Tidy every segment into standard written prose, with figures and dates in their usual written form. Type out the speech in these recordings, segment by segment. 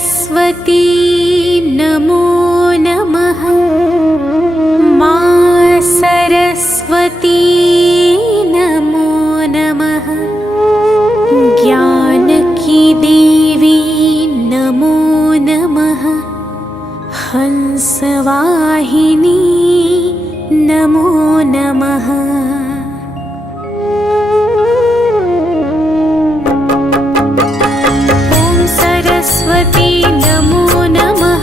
सरस्वती नमो नमः। मा सरस्वती नमो नमः। ज्ञान की देवी नमो नमः। हंसवाहिनी नमो नमः। ॐ सरस्वती नमो नमः।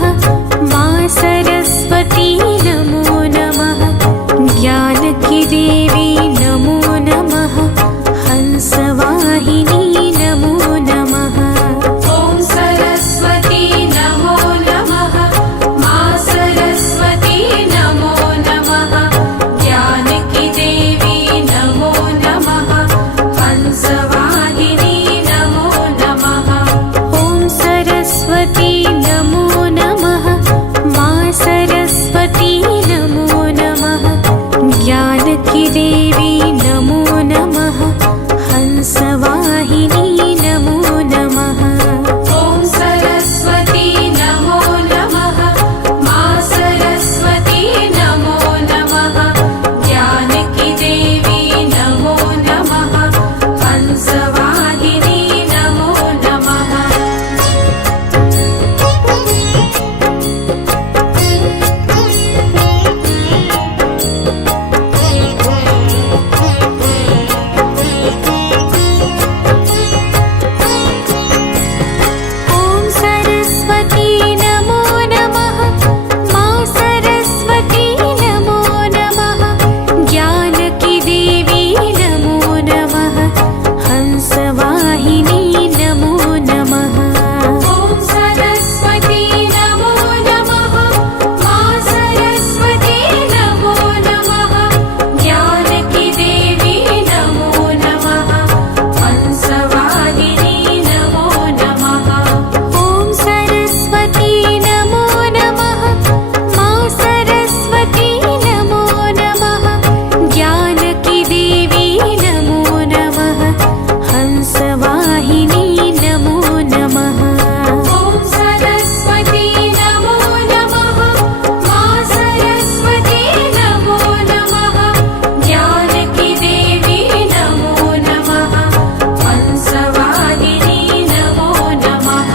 मा सरस्वती नमो नमः। ज्ञान की देवी नमो नमः। हंसवाहिनी नमो नमः। ॐ सरस्वती नमो नमः। मा सरस्वती नमो नमः। ज्ञान की देवी नमो नमः। हंसवाहिनी नमो नमः। ॐ सरस्वती नमो नमः। मा सरस्वती नमो नमः। ज्ञान की देवी नमो नमः। हंसवाहिनी नमो नमः। ॐ सरस्वती नमो नमः। मा सरस्वती नमो नमः। ज्ञान की देवी नमो नमः। हंसवाहिनी नमो नमः। ॐ सरस्वती नमो नमः। मा सरस्वती नमो नमः। ज्ञान की देवी नमो नमः। हंसवाहिनी नमो नमः। ॐ सरस्वती नमो नमः। मा सरस्वती नमो नमः। ज्ञान की देवी नमो नमः। हंसवाहिनी नमो नमः। ॐ सरस्वती नमो नमः। मा सरस्वती नमो नमः। ज्ञान की देवी नमो नमः। हंसवाहिनी नमो नमः। ॐ सरस्वती नमो नमः। मा सरस्वती नमो नमः। ज्ञान की देवी नमो नमः। हंसवाहिनी नमो नमः।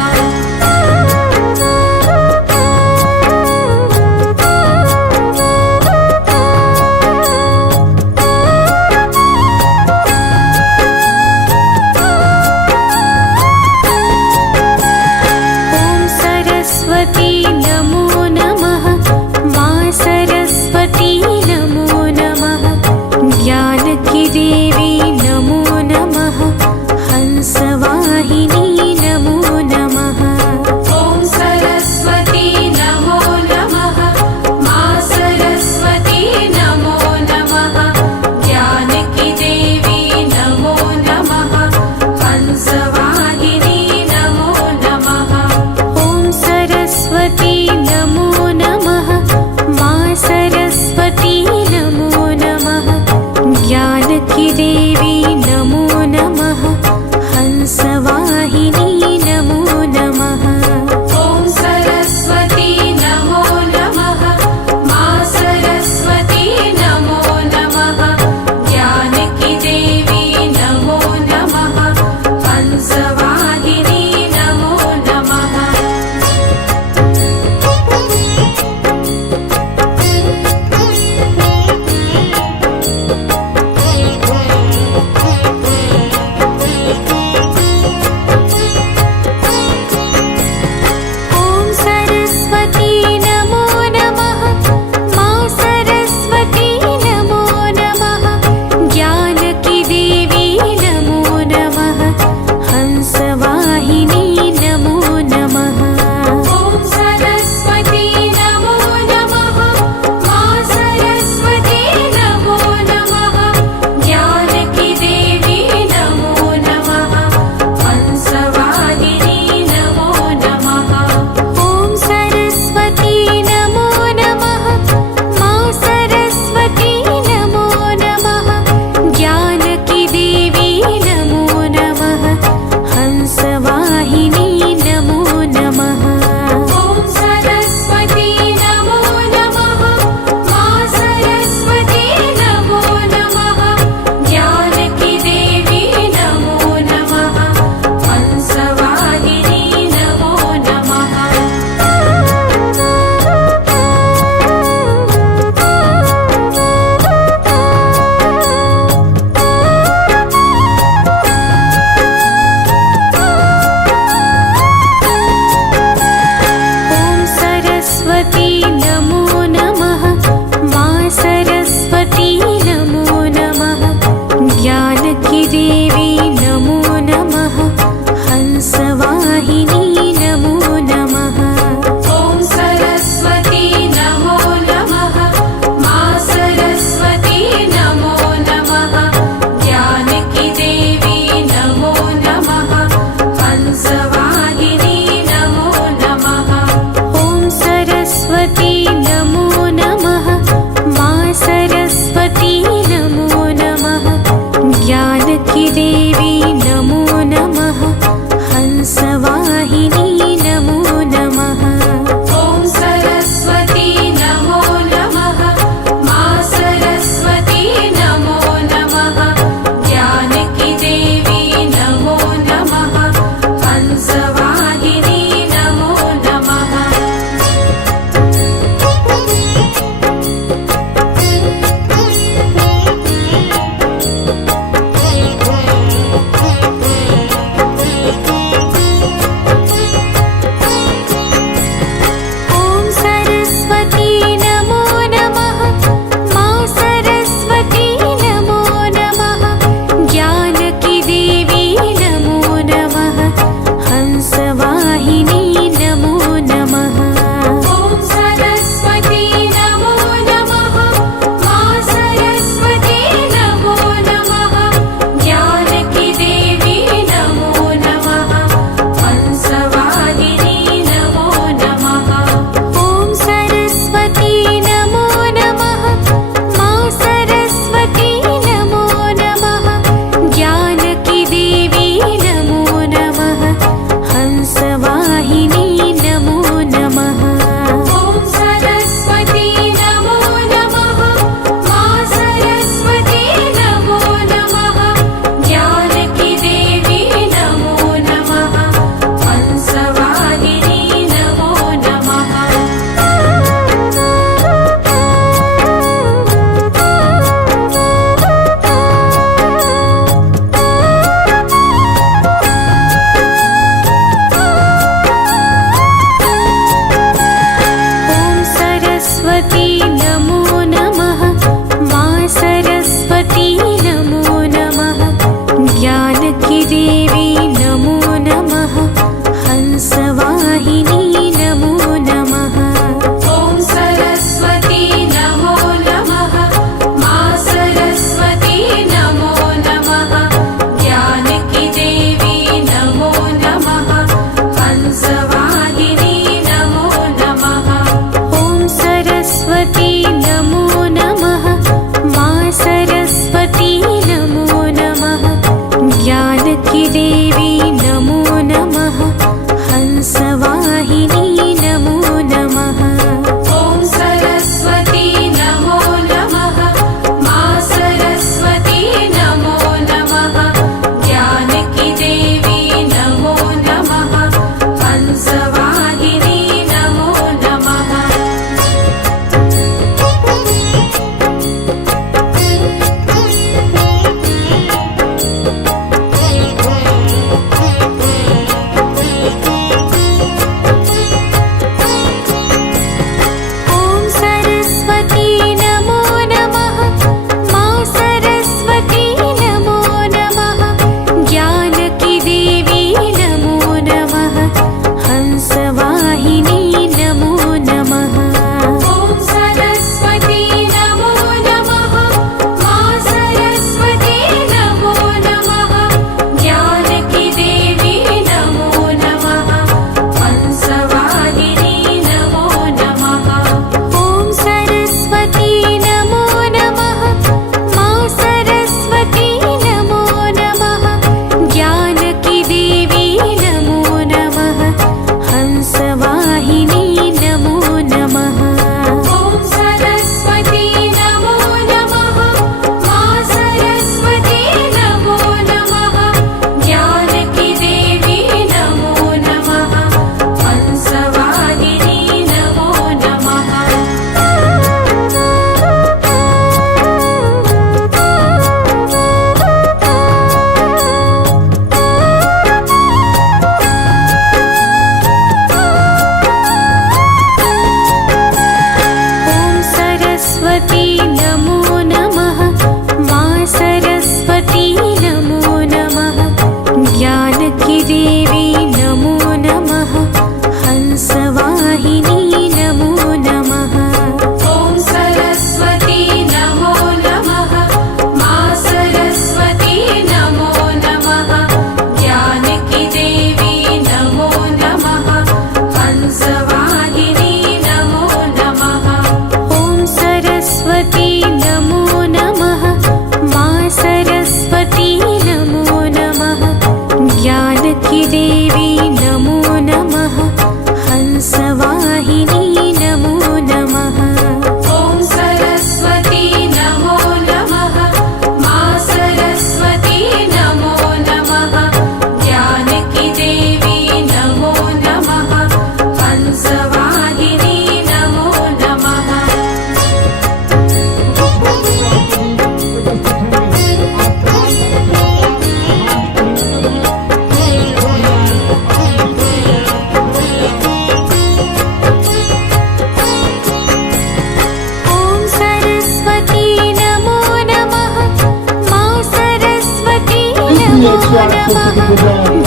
ॐ सरस्वती नमो नमः। मा सरस्वती नमो नमः। ज्ञान की देवी नमो नमः। हंसवाहिनी नमो नमः। ॐ सरस्वती नमो नमः। मा सरस्वती नमो नमः। ज्ञान की देवी नमो नमः। हंसवाहिनी नमो नमः। ॐ सरस्वती नमो नमः। मा सरस्वती नमो नमः। ज्ञान की देवी नमो नमः। हंसवाहिनी नमो नमः। ॐ सरस्वती नमो नमः। मा सरस्वती नमो नमः। ज्ञान की देवी नमो नमः। हंसवाहिनी नमो नमः।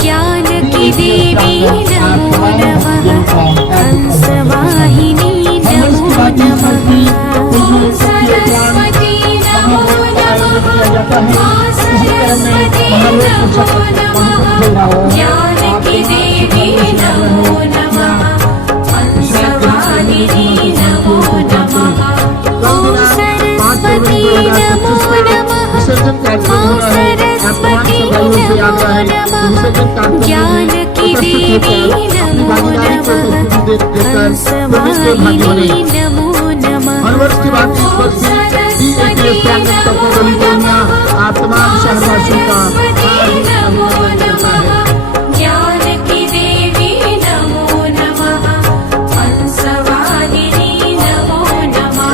ज्ञान की देवी नमो नमः हंसवाहिनी नमो नमः सरस्वती नमो नमः मां सरस्वती नमो नमः ज्ञान की देवी नमो नमः हंसवाहिनी नमो नमः ओम सरस्वती नमो नमः मां सरस्वती नमो नमः ज्ञान की देवी नमो नमः हंसवाहिनी नमो नमः वर्ष की बात इस वर्ष आप तमाम शहरवासियों का नमो नमः ज्ञान की देवी नमो नमः हंसवाहिनी नमो नमः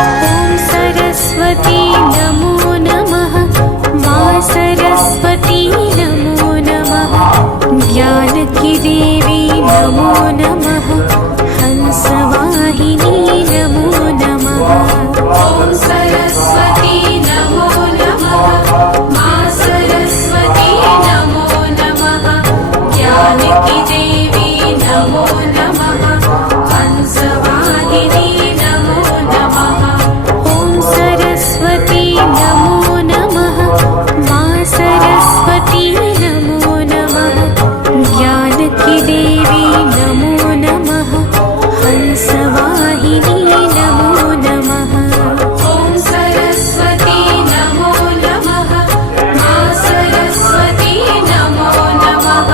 ओम सरस्वती नमो नमः मां सरस्वती नमो नमः ज्ञान की देवी नमो नमः हंसवाहिनी नमो नमः ॐ सरस्वती नमो नमः मां सरस्वती नमो नमः ज्ञान की देवी नमो नमः हंसवाहिनी नमो नमः ओम सरस्वती नमो नमः मां सरस्वती नमो नमः ज्ञान की देवी नमो नमः हंसवाहिनी नमो नमः ॐ सरस्वती नमो नमः मां सरस्वती नमो नमः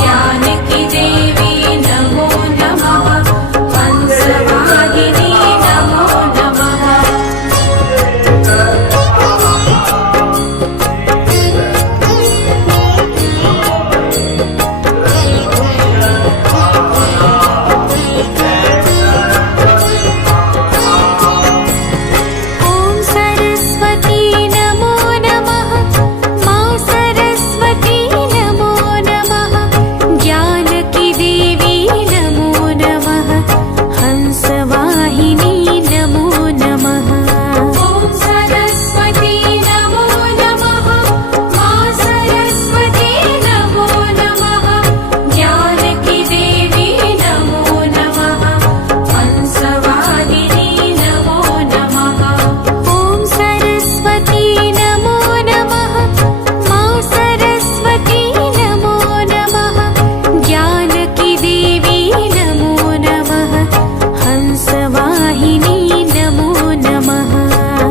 ज्ञान की देवी नमो नमः हंसवाहिनी नमो नमः ओम सरस्वती नमो नमः मां सरस्वती नमो नमः ज्ञान की देवी नमो नमः हंसवाहिनी नमो नमः ॐ सरस्वती नमो नमः मां सरस्वती नमो नमः ज्ञान की देवी नमो नमः हंसवाहिनी नमो नमः ओम सरस्वती नमो नमः मां सरस्वती नमो नमः ज्ञान की देवी नमो नमः हंसवाहिनी नमो नमः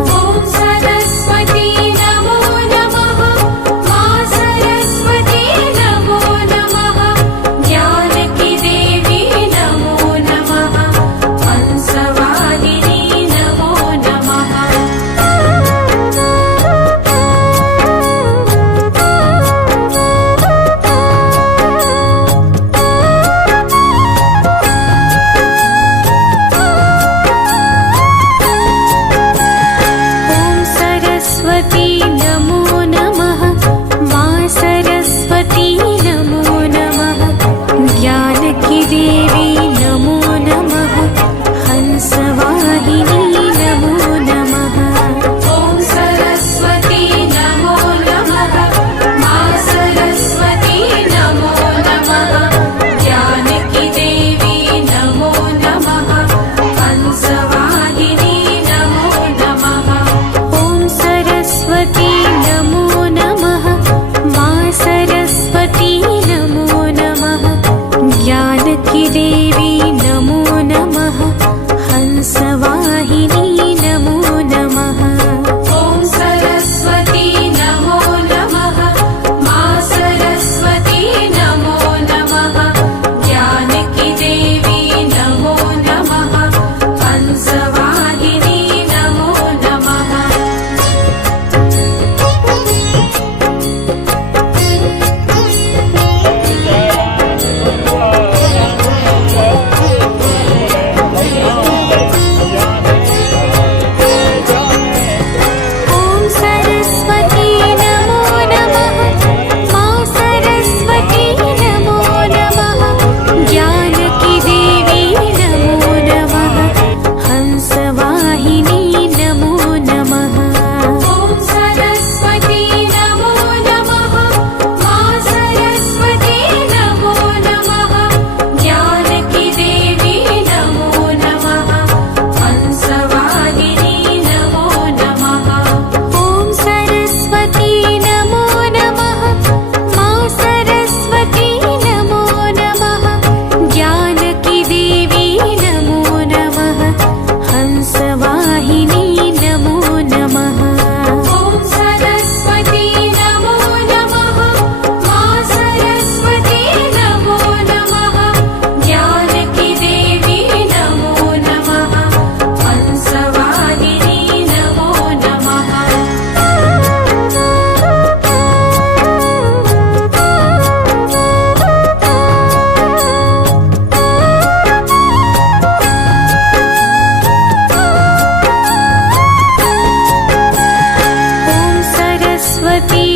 ॐ सरस्वती नमो नमः मां सरस्वती नमो नमः ज्ञान की देवी नमो नमः हंसवाहिनी नमो नमः ओम सरस्वती नमो नमः मां सरस्वती नमो नमः ज्ञान की देवी नमो नमः हंसवाहिनी नमो नमः ॐ सरस्वती नमो नमः मां सरस्वती नमो नमः ज्ञान की देवी नमो नमः हंसवाहिनी नमो नमः ओम सरस्वती नमो नमः मां सरस्वती नमो नमः ज्ञान की देवी नमो नमः हंसवाहिनी नमो नमः ॐ सरस्वती नमो नमः मां सरस्वती नमो नमः ज्ञान की देवी नमो नमः हंसवाहिनी नमो नमः सरस्वती